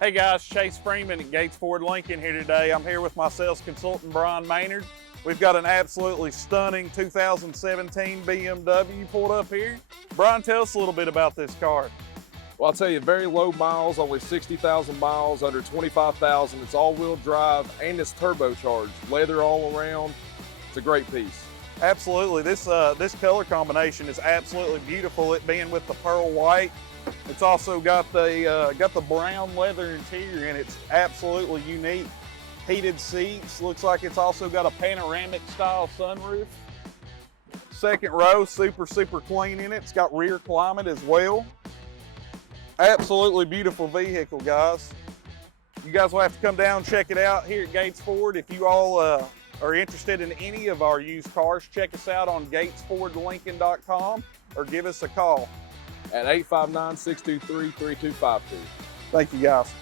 Hey guys, Chase Freeman at Gates Ford Lincoln here today. I'm here with my sales consultant, Brian Maynard. We've got an absolutely stunning 2017 BMW pulled up here. Brian, tell us a little bit about this car. Well, I'll tell you, very low miles, only 60,000 miles, under 25,000. It's all-wheel drive and it's turbocharged. Leather all around. It's a great piece. Absolutely, this color combination is absolutely beautiful. It being with the pearl white. It's also got the brown leather interior, and it's absolutely unique. Heated seats. Looks like it's also got a panoramic style sunroof. Second row, super clean in it. It's got rear climate as well. Absolutely beautiful vehicle, guys. You guys will have to come down and check it out here at Gates Ford. If you all are interested in any of our used cars, check us out on gatesfordlincoln.com or give us a call At 859-623-3252. Thank you, guys.